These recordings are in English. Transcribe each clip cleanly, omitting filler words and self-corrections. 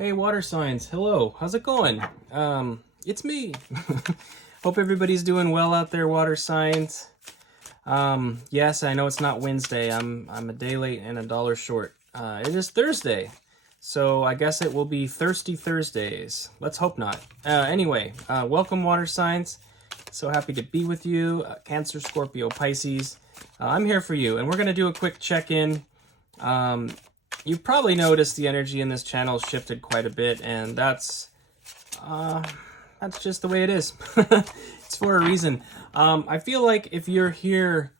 Hey, water signs. Hello. How's it going? It's me. Hope everybody's doing well out there, water signs. Yes, I know it's not Wednesday. I'm a day late and $1 short. It is Thursday. So I guess it will be Thirsty Thursdays. Let's hope not. Anyway, welcome, water signs. So happy to be with you. Cancer, Scorpio, Pisces. I'm here for you, and we're going to do a quick check-in. You've probably noticed the energy in this channel shifted quite a bit, and that's just the way it is. It's for a reason. I feel like if you're here,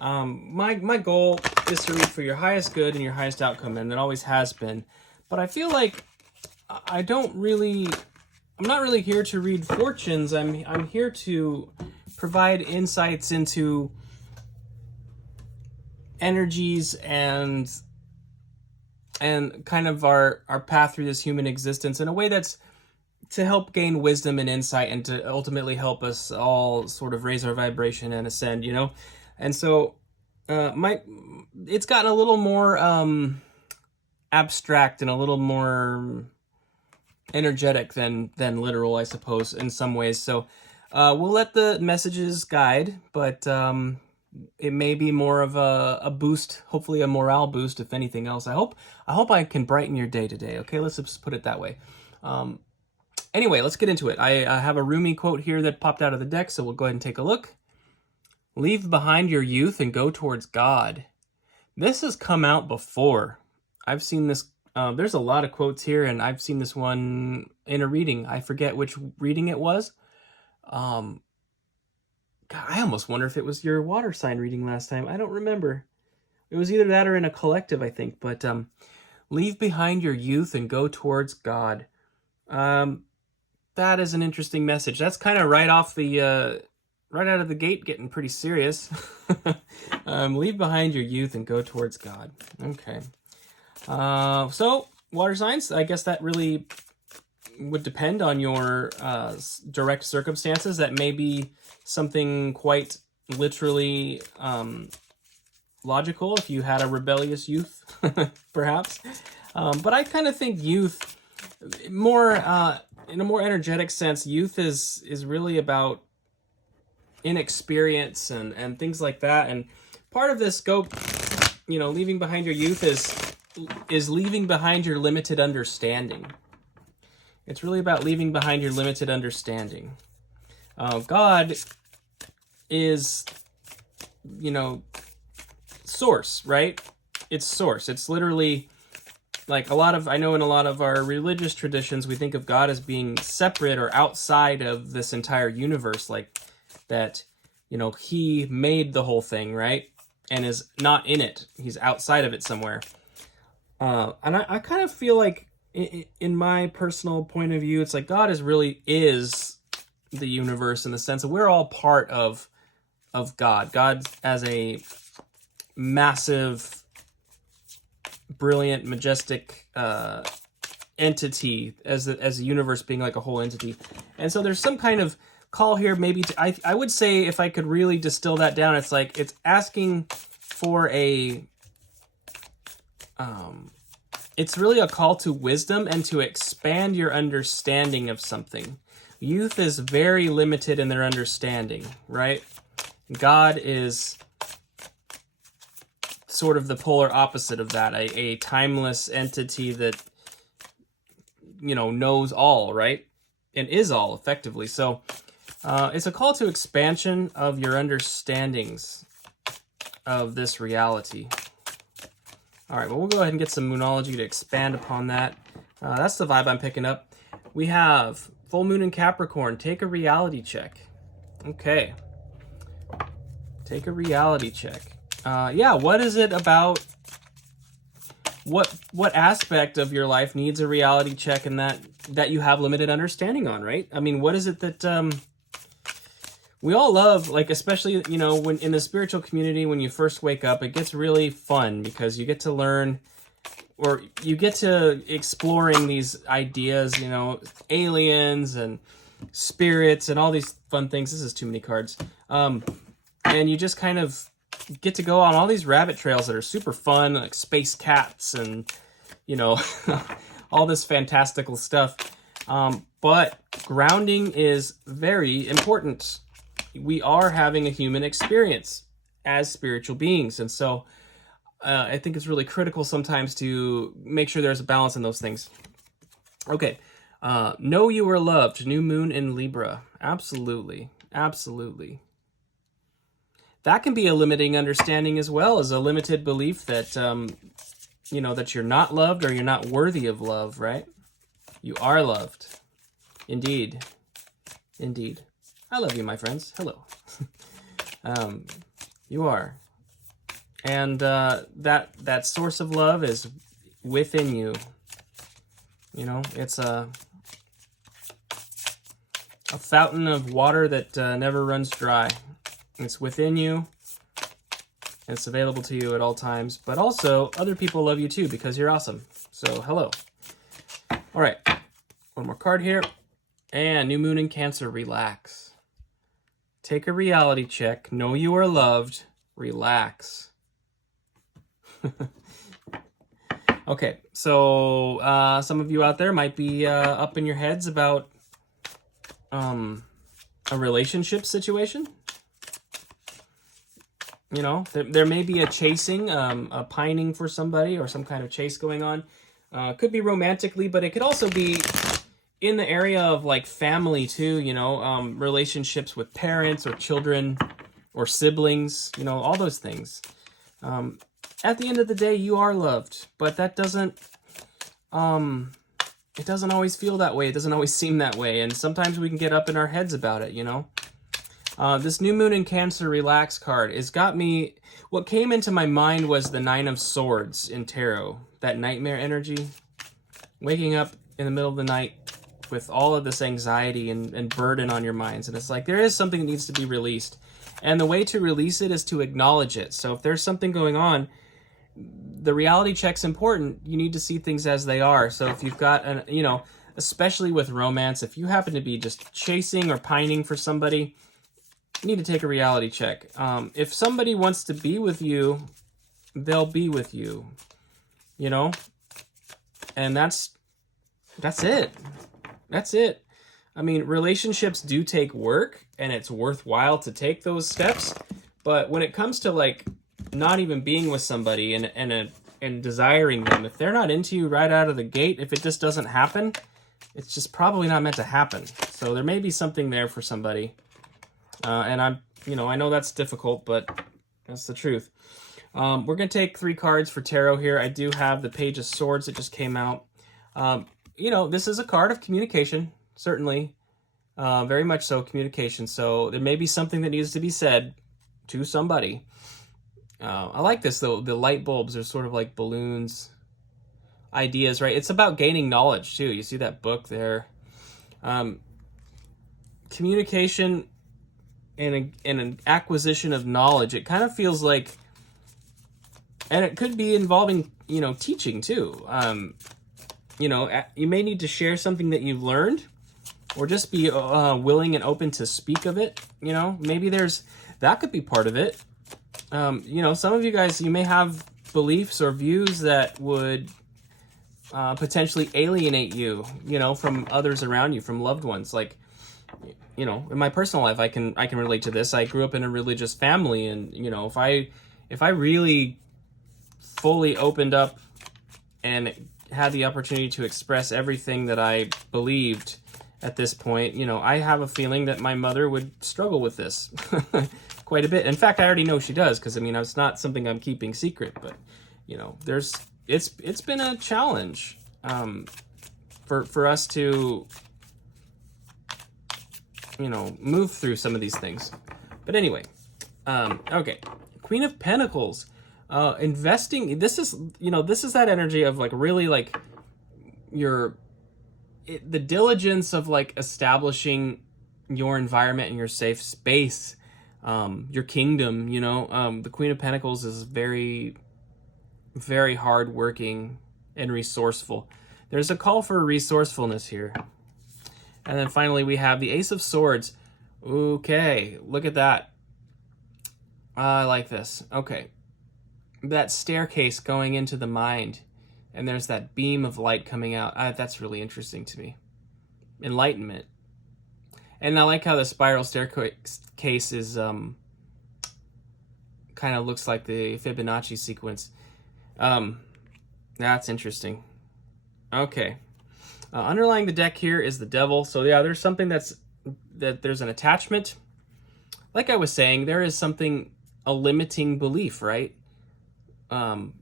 my goal is to read for your highest good and your highest outcome, and it always has been. But I feel like I'm not really here to read fortunes. I'm here to provide insights into energies and kind of our path through this human existence in a way that's to help gain wisdom and insight and to ultimately help us all sort of raise our vibration and ascend, you know? And so it's gotten a little more abstract and a little more energetic than literal, I suppose, in some ways. So we'll let the messages guide, but it may be more of a boost, hopefully a morale boost, if anything else. I hope I can brighten your day today, okay? Let's just put it that way. Anyway, let's get into it. I have a Rumi quote here that popped out of the deck, so we'll go ahead and take a look. Leave behind your youth and go towards God. This has come out before. I've seen this. There's a lot of quotes here, and I've seen this one in a reading. I forget which reading it was. God, I almost wonder if it was your water sign reading last time. I don't remember. It was either that or in a collective, I think. But leave behind your youth and go towards God. That is an interesting message. That's kind of right out of the gate, getting pretty serious. Leave behind your youth and go towards God. Okay. So water signs. I guess that really would depend on your direct circumstances. That may be something quite literally logical if you had a rebellious youth, perhaps. But I kind of think youth, more in a more energetic sense, youth is really about inexperience and things like that. And part of this leaving behind your youth is leaving behind your limited understanding. It's really about leaving behind your limited understanding. God is, source, right? It's source. It's literally like I know in a lot of our religious traditions, we think of God as being separate or outside of this entire universe, like that, he made the whole thing, right? And is not in it. He's outside of it somewhere. And I kind of feel like, in my personal point of view, it's like God is the universe in the sense that we're all part of God. God as a massive, brilliant, majestic entity, as the universe being like a whole entity. And so there's some kind of call here, maybe I would say, if I could really distill that down, it's like it's asking for it's really a call to wisdom and to expand your understanding of something. Youth is very limited in their understanding, right? God is sort of the polar opposite of that, a timeless entity that, knows all, right? And is all, effectively. So it's a call to expansion of your understandings of this reality. All right, well, we'll go ahead and get some Moonology to expand upon that. That's the vibe I'm picking up. We have full moon in Capricorn. Take a reality check. Okay. Take a reality check. What is it about? What aspect of your life needs a reality check and that you have limited understanding on, right? I mean, what is it that we all love, like, especially, when in the spiritual community, when you first wake up, it gets really fun because you get to learn, or you get to exploring these ideas, aliens and spirits and all these fun things. This is too many cards. And you just kind of get to go on all these rabbit trails that are super fun, like space cats and, all this fantastical stuff. But grounding is very important. We are having a human experience as spiritual beings. And so I think it's really critical sometimes to make sure there's a balance in those things. Okay. Know you are loved. New moon in Libra. Absolutely. Absolutely. That can be a limiting understanding as well as a limited belief that, you know, that you're not loved or you're not worthy of love, right? You are loved. Indeed. Indeed. I love you, my friends. Hello. You are. And that source of love is within you. You know, it's a fountain of water that never runs dry. It's within you. It's available to you at all times. But also, other people love you too because you're awesome. So, hello. All right. One more card here. And new moon in Cancer. Relax. Take a reality check. Know you are loved. Relax. Okay. So, some of you out there might be up in your heads about a relationship situation. You know, there may be a chasing, a pining for somebody or some kind of chase going on. Could be romantically, but it could also be in the area of like family too, you know, relationships with parents or children or siblings, you know, all those things. At the end of the day, you are loved, but that doesn't, it doesn't always feel that way. It doesn't always seem that way. And sometimes we can get up in our heads about it, you know. This new moon in Cancer relax card has got me, what came into my mind was the Nine of Swords in tarot, that nightmare energy, waking up in the middle of the night with all of this anxiety and burden on your minds. And it's like, there is something that needs to be released. And the way to release it is to acknowledge it. So if there's something going on, the reality check's important. You need to see things as they are. So if you've got, an, you know, especially with romance, if you happen to be just chasing or pining for somebody, you need to take a reality check. If somebody wants to be with you, they'll be with you, you know? And that's it. That's it. I mean, relationships do take work, and it's worthwhile to take those steps. But when it comes to like not even being with somebody and desiring them, if they're not into you right out of the gate, if it just doesn't happen, it's just probably not meant to happen. So there may be something there for somebody. And I'm, you know, I know that's difficult, but that's the truth. We're going to take 3 cards for tarot here. I do have the Page of Swords that just came out. You know, this is a card of communication, certainly. Very much so, communication. So there may be something that needs to be said to somebody. I like this, though. The light bulbs are sort of like balloons, ideas, right? It's about gaining knowledge, too. You see that book there. Communication and an acquisition of knowledge. It kind of feels like, and it could be involving, you know, teaching, too. You know, you may need to share something that you've learned, or just be willing and open to speak of it. You know, maybe that could be part of it. You know, some of you guys, you may have beliefs or views that would potentially alienate you, you know, from others around you, from loved ones. Like, you know, in my personal life, I can relate to this. I grew up in a religious family, and you know, if I really fully opened up and had the opportunity to express everything that I believed at this point, you know, I have a feeling that my mother would struggle with this quite a bit. In fact, I already know she does, because I mean, it's not something I'm keeping secret, but you know, it's been a challenge for us to, you know, move through some of these things. But anyway, okay, Queen of Pentacles. Investing, this is, you know, this is that energy of like really like the diligence of like establishing your environment and your safe space, your kingdom, you know. The Queen of Pentacles is very, very hardworking and resourceful. There's a call for resourcefulness here. And then finally we have the Ace of Swords. Okay, look at that. I like this. Okay. That staircase going into the mind and there's that beam of light coming out. That's really interesting to me. Enlightenment. And I like how the spiral staircase is kind of looks like the Fibonacci sequence. That's interesting. Okay. Underlying the deck here is the devil. So yeah, there's something that there's an attachment. Like I was saying, there is something, a limiting belief, right?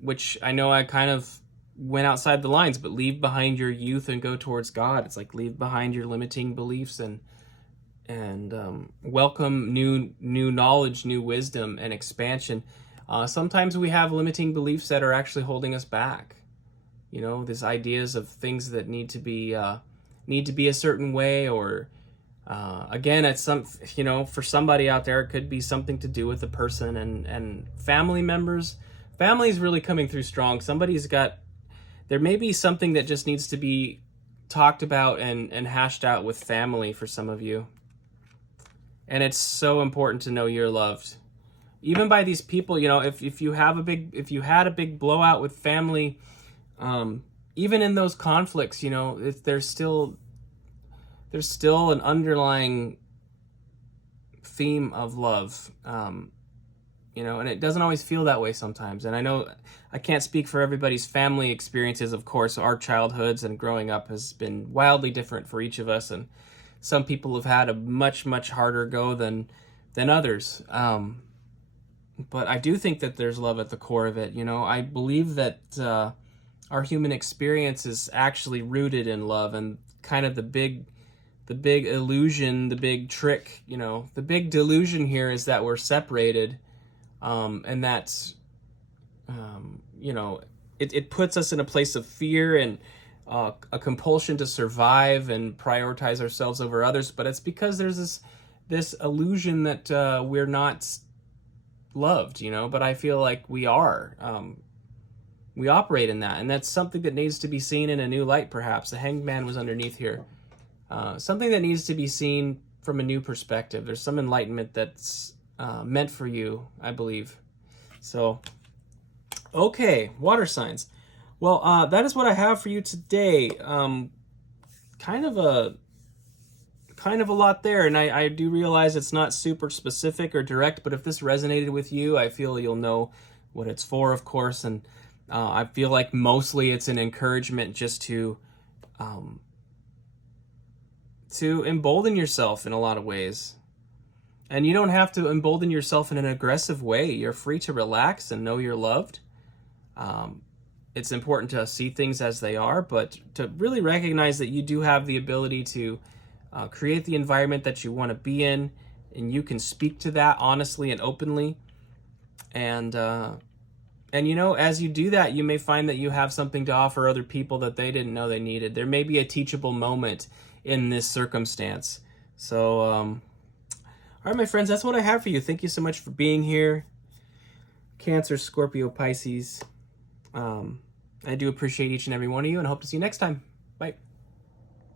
Which I know I kind of went outside the lines, but leave behind your youth and go towards God. It's like leave behind your limiting beliefs and welcome new knowledge, new wisdom, and expansion. Sometimes we have limiting beliefs that are actually holding us back. You know, these ideas of things that need to be a certain way, or again, it's some, you know, for somebody out there, it could be something to do with the person and family members. Family is really coming through strong. There may be something that just needs to be talked about and hashed out with family for some of you. And it's so important to know you're loved. Even by these people, you know, if you had a big blowout with family, even in those conflicts, you know, there's still an underlying theme of love. You know, and it doesn't always feel that way sometimes. And I know I can't speak for everybody's family experiences, of course. Our childhoods and growing up has been wildly different for each of us, and some people have had a much, much harder go than others. But I do think that there's love at the core of it. You know, I believe that our human experience is actually rooted in love, and kind of the big illusion, the big trick, you know, the big delusion here is that we're separated. And that's, you know, it puts us in a place of fear and a compulsion to survive and prioritize ourselves over others. But it's because there's this illusion that we're not loved, you know, but I feel like we are. We operate in that, and that's something that needs to be seen in a new light, perhaps. The Hanged Man was underneath here. Something that needs to be seen from a new perspective. There's some enlightenment that's meant for you, I believe. So, okay, water signs. Well, that is what I have for you today. Kind of a lot there, and I do realize it's not super specific or direct, but if this resonated with you, I feel you'll know what it's for, of course, and I feel like mostly it's an encouragement just to embolden yourself in a lot of ways. And you don't have to embolden yourself in an aggressive way. You're free to relax and know you're loved. It's important to see things as they are, but to really recognize that you do have the ability to create the environment that you want to be in, and you can speak to that honestly and openly. And you know, as you do that, you may find that you have something to offer other people that they didn't know they needed. There may be a teachable moment in this circumstance. So, all right, my friends, that's what I have for you. Thank you so much for being here. Cancer, Scorpio, Pisces. I do appreciate each and every one of you, and I hope to see you next time. Bye.